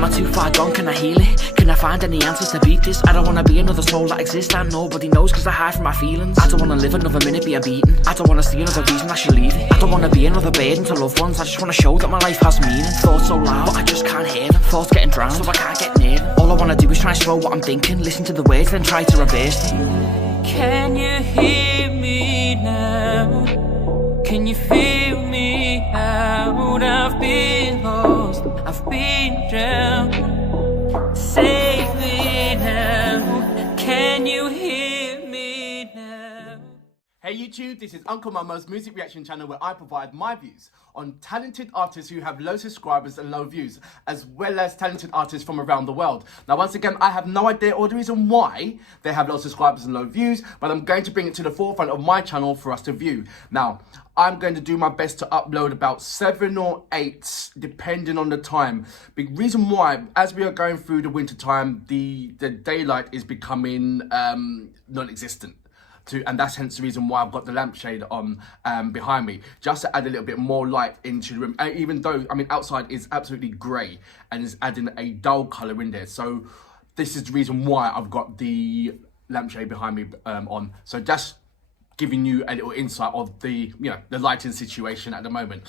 am I too far gone? Can I heal it? Can I find any answers to beat this? I don't wanna be another soul that exists and nobody knows, cause I hide from my feelings. I don't wanna live another minute being beaten. I don't wanna see another reason I should leave it. I don't wanna be another burden to loved ones. I just wanna show that my life has meaning. Thoughts so loud, but I just can't hear them. Thoughts getting drowned, so I can't get near them. All I wanna do is try and slow what I'm thinking. Listen to the words, then try to reverse them. Can you hear me now? Can you feel me out? I've been lost, I've been drowned. Save me now. Can you hear me now? Hey YouTube, this is Uncle Momo's music reaction channel where I provide my views on talented artists who have low subscribers and low views, as well as talented artists from around the world. Now once again, I have no idea or the reason why they have low subscribers and low views, but I'm going to bring it to the forefront of my channel for us to view. Now, I'm going to do my best to upload about 7 or 8, depending on the time. Big reason why, as we are going through the winter time, the daylight is becoming non-existent. And that's hence the reason why I've got the lampshade on behind me, just to add a little bit more light into the room. And even though, I mean, outside is absolutely grey and is adding a dull colour in there. So this is the reason why I've got the lampshade behind me on. So just giving you a little insight of the, the lighting situation at the moment.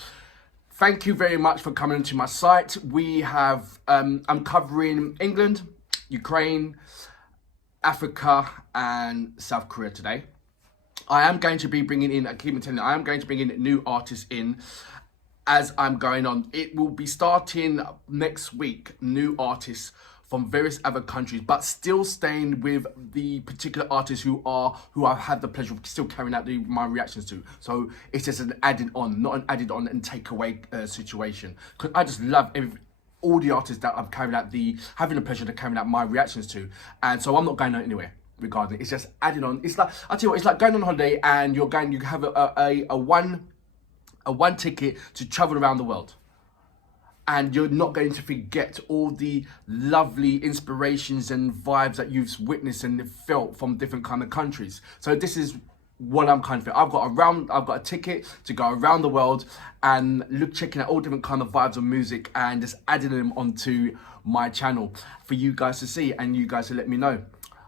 Thank you very much for coming into my site. We have, I'm covering England, Ukraine, Africa and South Korea today. I am going to be bringing in, I keep telling you, I am going to bring in new artists in as I'm going on. It will be starting next week, new artists from various other countries, but still staying with the particular artists who I've had the pleasure of still carrying out my reactions to. So it's just an added on, not an added on and take away situation. Because I just love all the artists that I'm carrying out having the pleasure to carrying out my reactions to, and so I'm not going anywhere regarding it. It's just adding on. It's like, I tell you what, it's like going on holiday and you have a one ticket to travel around the world, and you're not going to forget all the lovely inspirations and vibes that you've witnessed and felt from different kind of countries. So this is what I'm kind of feeling. I've got a ticket to go around the world and checking out all different kind of vibes of music and just adding them onto my channel for you guys to see and you guys to let me know.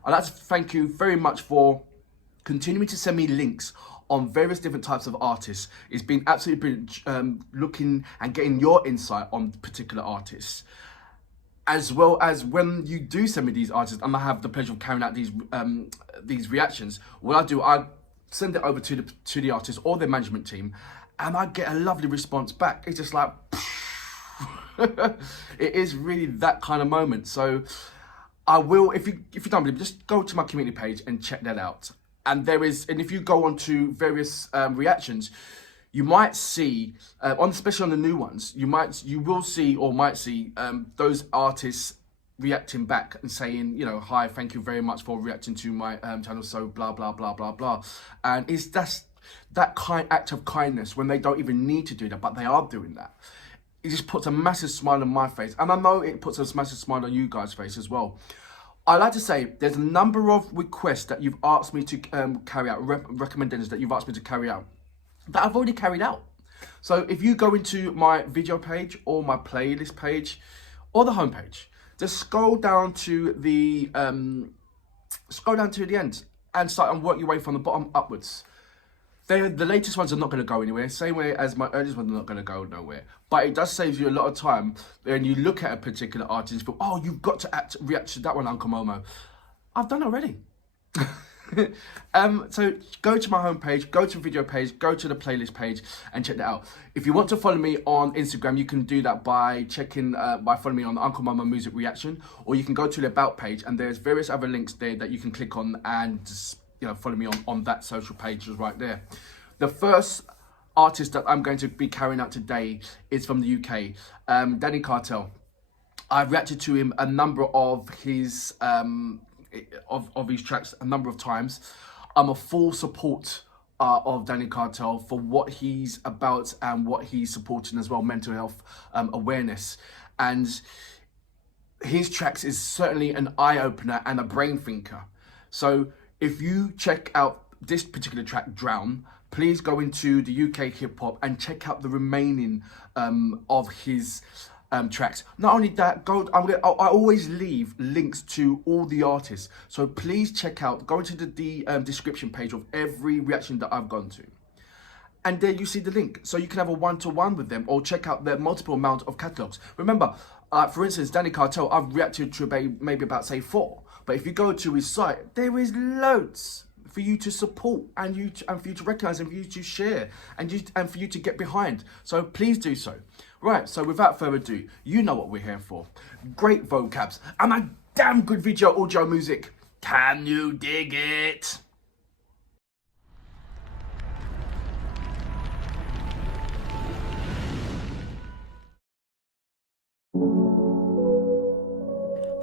I'd like to thank you very much for continuing to send me links on various different types of artists. It's been absolutely brilliant looking and getting your insight on particular artists. As well as when you do send me these artists and I have the pleasure of carrying out these reactions, what I do, I send it over to the artist or their management team, and I get a lovely response back. It's just like, it is really that kind of moment. So I will, if you don't believe, just go to my community page and check that out. And if you go on to various reactions, you might see, especially on the new ones, you will see those artists reacting back and saying, hi, thank you very much for reacting to my channel, so blah blah blah blah blah. And it's that kind act of kindness when they don't even need to do that, but they are doing that. It just puts a massive smile on my face, and I know it puts a massive smile on you guys' face as well. I like to say there's a number of requests that you've asked me to carry out, recommendations that you've asked me to carry out that I've already carried out. So if you go into my video page or my playlist page or the homepage, just scroll down to the end and start and work your way from the bottom upwards. The latest ones are not going to go anywhere, same way as my earliest ones are not going to go nowhere. But it does save you a lot of time when you look at a particular artist and feel, oh, you've got to react to that one, Uncle Momo. I've done it already. So go to my homepage, go to the video page, go to the playlist page and check that out. If you want to follow me on Instagram, you can do that by following me on Uncle Momo Music Reaction, or you can go to the About page and there's various other links there that you can click on and just, follow me on that social page right there. The first artist that I'm going to be carrying out today is from the UK, Danny Kartel. I've reacted to him a number of his tracks a number of times. I'm a full support of Danny Kartel for what he's about and what he's supporting as well, mental health awareness. And his tracks is certainly an eye-opener and a brain thinker. So if you check out this particular track, Drown, please go into the UK hip hop and check out the remaining of his tracks. Not only that, I always leave links to all the artists. So please go into the description page of every reaction that I've gone to. And there you see the link. So you can have a one-to-one with them or check out their multiple amount of catalogs. Remember, for instance, Danny Kartel, I've reacted to maybe about, say, 4. But if you go to his site, there is loads for you to support and for you to recognise and for you to share and for you to get behind. So please do so. Right, so without further ado, you know what we're here for. Great vocabs and a damn good audio music. Can you dig it?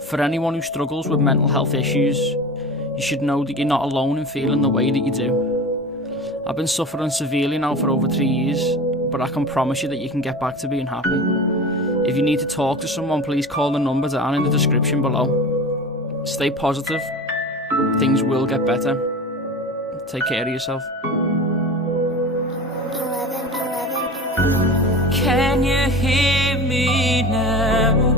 For anyone who struggles with mental health issues, you should know that you're not alone in feeling the way that you do. I've been suffering severely now for over 3 years, but I can promise you that you can get back to being happy. If you need to talk to someone, please call the number down in the description below. Stay positive, things will get better. Take care of yourself. Can you hear me now?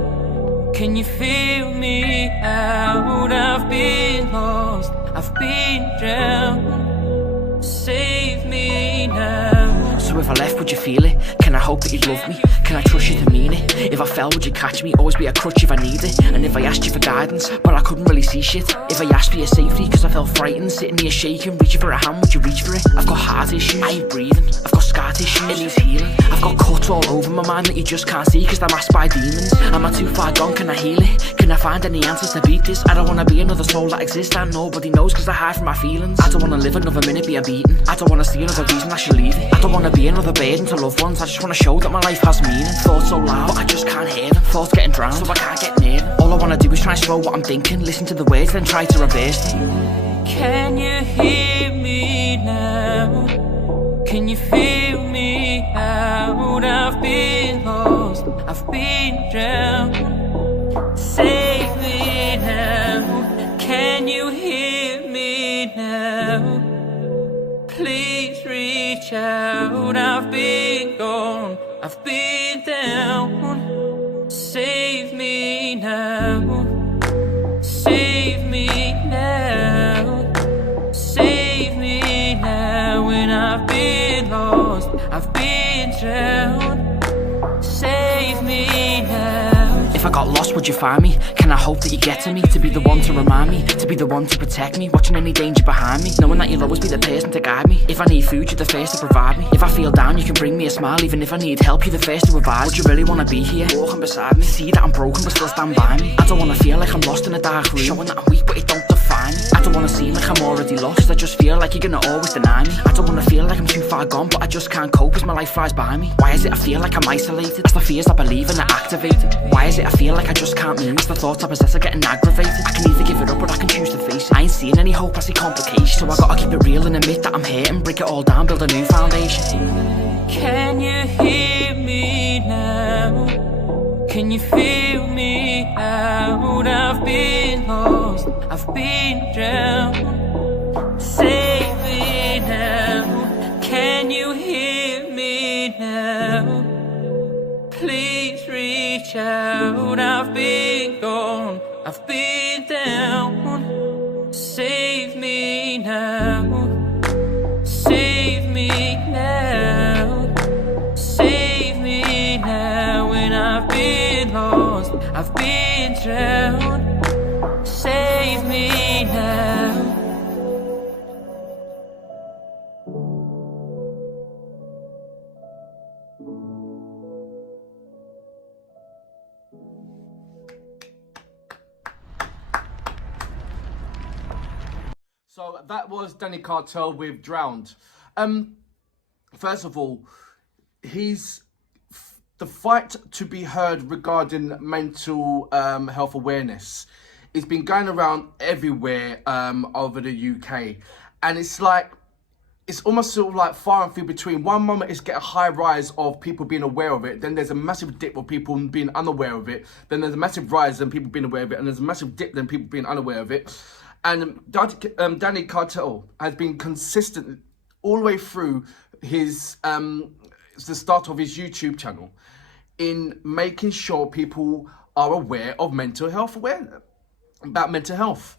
Can you feel me out? I've been lost, I've been drowned. Save me now. So if I left, would you feel it? Can I hope that you'd love me? Can I trust you to mean it? If I fell, would you catch me? Always be a crutch if I need it. And if I asked you for guidance, but I couldn't really see shit. If I asked for your safety, cause I felt frightened, sitting here shaking, reaching for a hand, would you reach for it? I've got heart issues, I ain't breathing. I've got scar tissue, it needs healing. I've got cuts all over my mind that you just can't see, cause they're masked by demons. Am I too far gone? Can I heal it? Can I find any answers to beat this? I don't wanna be another soul that exists and nobody knows, cause I hide from my feelings. I don't wanna live another minute being beaten. I don't wanna see another reason I should leave it. I don't wanna be another burden to loved ones. I just wanna show that my life has meaning. Thoughts so loud, but I just can't hear them. Thoughts getting drowned, so I can't get near them. All I wanna do is try and slow what I'm thinking, listen to the words, then try to reverse them. Can you hear me now? Can you feel me out? I've been lost, I've been drowned. Save me now. Can you hear me now? Please reach out. I've been gone, I've been down. Save me now. Save me now. Save me now. When I've been lost, I've been drowned. Save me now. If I got lost, would you find me? Can I hope that you get to me? To be the one to remind me, to be the one to protect me, watching any danger behind me, knowing that you'll always be the person to guide me. If I need food, you're the first to provide me. If I feel down, you can bring me a smile. Even if I need help, you're the first to revive. Would you really wanna be here, walking beside me? See that I'm broken, but still stand by me. I don't wanna feel like I'm lost in a dark room, showing that I'm weak, but it don't define me. I don't wanna seem like I'm already lost, I just feel like you're gonna always deny me. I don't wanna feel like I'm too far gone, but I just can't cope as my life flies by me. Why is it I feel like I'm isolated, as the fears I believe in are activated? Why is it I feel like I just can't move, as the thoughts I possess are getting aggravated? I can either give it up or I can choose to face it. I ain't seeing any hope, I see complications, so I gotta keep it real and admit that I'm hurting. Break it all down, build a new foundation. Can you hear me now? Can you feel me out? I've been lost, I've been drowned. Save me now. Can you hear me now? Please reach out. I've been gone, I've been down. Save me now. Save me now. Save me now. When I've been lost, I've been drowned. Save me now. So that was Danny Kartel with Drowned. First of all, the fight to be heard regarding mental health awareness. It's been going around everywhere over the UK, and it's almost sort of like far and few between. One moment it's get a high rise of people being aware of it, then there's a massive dip of people being unaware of it, then there's a massive rise and people being aware of it, and there's a massive dip then people being unaware of it. And Danny Kartel has been consistent all the way through his the start of his YouTube channel in making sure people are aware of mental health awareness, about mental health.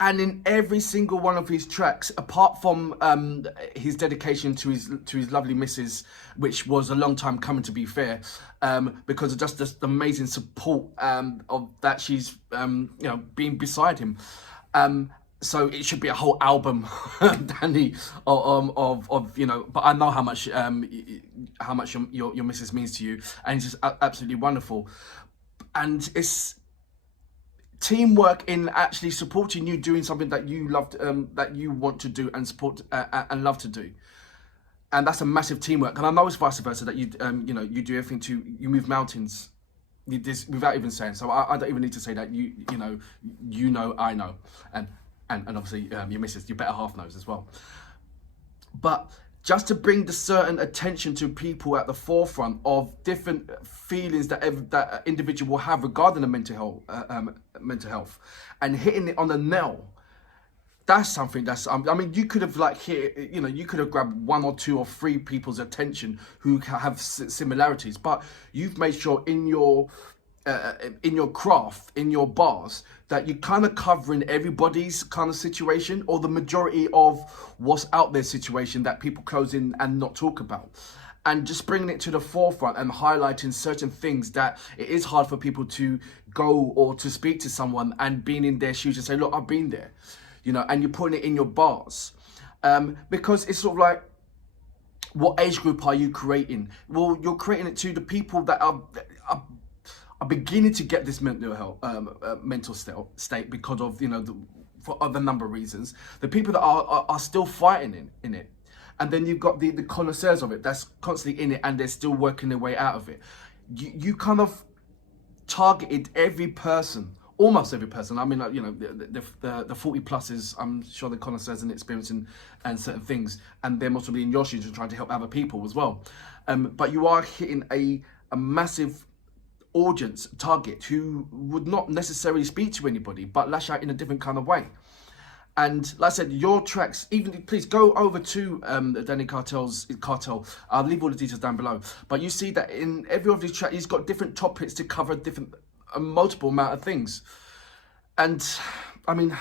And in every single one of his tracks, apart from his dedication to his lovely missus, which was a long time coming, to be fair, because of just this amazing support of that she's being beside him. So it should be a whole album, Danny, of But I know how much your missus means to you, and it's just absolutely wonderful. And it's teamwork in actually supporting you doing something that you loved, that you want to do and support and love to do. And that's a massive teamwork. And I know it's vice versa, that you do everything you move mountains. Without even saying. So I don't even need to say that. I know, and obviously your missus, your better half knows as well. But just to bring the certain attention to people at the forefront of different feelings that that individual will have regarding the mental health, and hitting it on the nail. That's something that's, I mean, you could have you could have grabbed 1 or 2 or 3 people's attention who have similarities, but you've made sure in your craft, in your bars, that you're kind of covering everybody's kind of situation, or the majority of what's out there situation that people close in and not talk about. And just bringing it to the forefront and highlighting certain things that it is hard for people to go or to speak to someone and being in their shoes and say, look, I've been there. And you're putting it in your bars, because it's sort of like, what age group are you creating? Well, you're creating it to the people that are beginning to get this mental state because of for a number of reasons. The people that are still fighting in it, and then you've got the connoisseurs of it that's constantly in it and they're still working their way out of it. You kind of targeted every person. Almost every person. I mean, the 40 pluses, I'm sure the connoisseurs and experiencing and certain things, and they're mostly in your shoes and trying to help other people as well. But you are hitting a massive audience target who would not necessarily speak to anybody, but lash out in a different kind of way. And like I said, your tracks, even please go over to Danny Kartel's Kartel. I'll leave all the details down below. But you see that in every of these tracks, he's got different topics to cover a multiple amount of things. And I mean,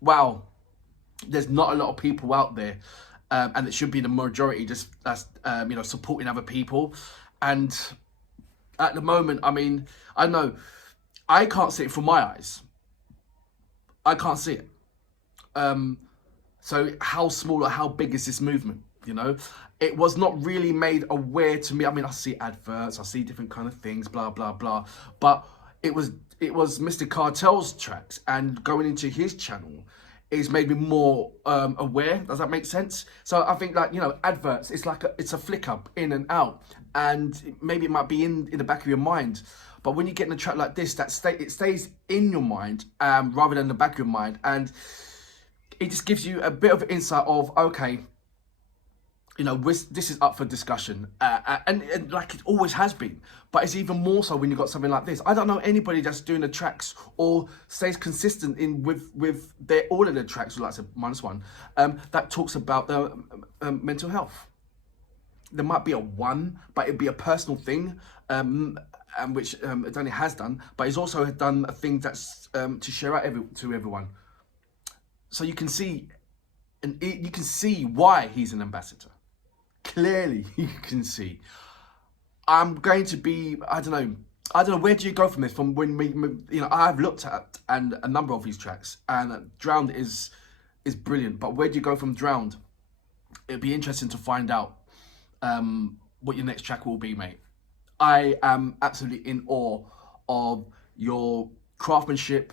wow, there's not a lot of people out there, and it should be the majority, just that's supporting other people. And at the moment, I mean, I know I can't see it from my eyes. I can't see it. So how small or how big is this movement? It was not really made aware to me. I mean, I see adverts, I see different kind of things, blah, blah, blah. But it was Mr. Kartel's tracks, and going into his channel is made me more aware. Does that make sense? So I think adverts, it's a flick up in and out, and maybe it might be in the back of your mind. But when you get in a track like this, it stays in your mind rather than the back of your mind. And it just gives you a bit of insight of, okay, this is up for discussion, and like it always has been, but it's even more so when you've got something like this. I don't know anybody that's doing the tracks or stays consistent with all of their tracks, like I said, -1, that talks about the mental health. There might be a one, but it'd be a personal thing, and which Danny has done, but he's also done a thing that's to share out to everyone. So you can see, and you can see why he's an ambassador. Clearly, you can see. I'm going to be, I don't know, where do you go from this? From when I've looked at a number of these tracks, and Drowned is brilliant. But where do you go from Drowned? It'd be interesting to find out what your next track will be, mate. I am absolutely in awe of your craftsmanship.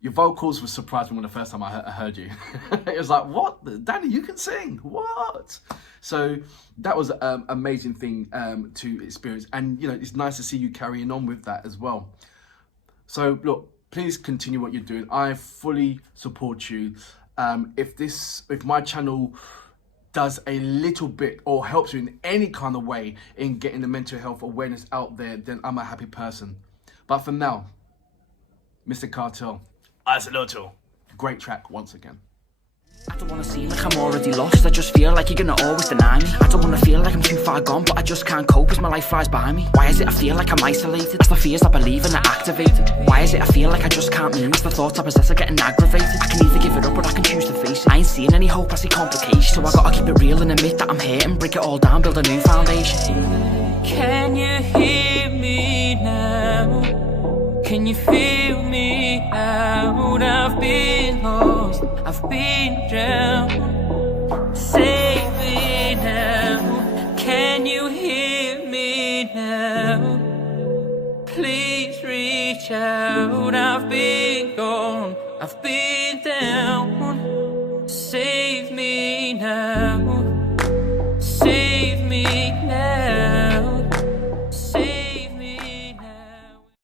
Your vocals were surprising when the first time I heard you. It was like, what? Danny, you can sing? What? So that was an amazing thing to experience. And, it's nice to see you carrying on with that as well. So, look, please continue what you're doing. I fully support you. If my channel does a little bit or helps you in any kind of way in getting the mental health awareness out there, then I'm a happy person. But for now, Mr. Kartel, I salute you. Great track once again. I don't wanna seem like I'm already lost. I just feel like you're gonna always deny me. I don't wanna feel like I'm too far gone, but I just can't cope as my life flies by me. Why is it I feel like I'm isolated? As the fears I believe in are activated. Why is it I feel like I just can't move? As the thoughts I possess are getting aggravated. I can either give it up or I can choose to face it. I ain't seeing any hope, I see complications. So I gotta keep it real and admit that I'm hurting. Break it all down, build a new foundation. Can you hear me now? Can you feel me out? I've been lost, I've been drowned. Save me now. Can you hear me now? Please reach out. I've been gone, I've been down.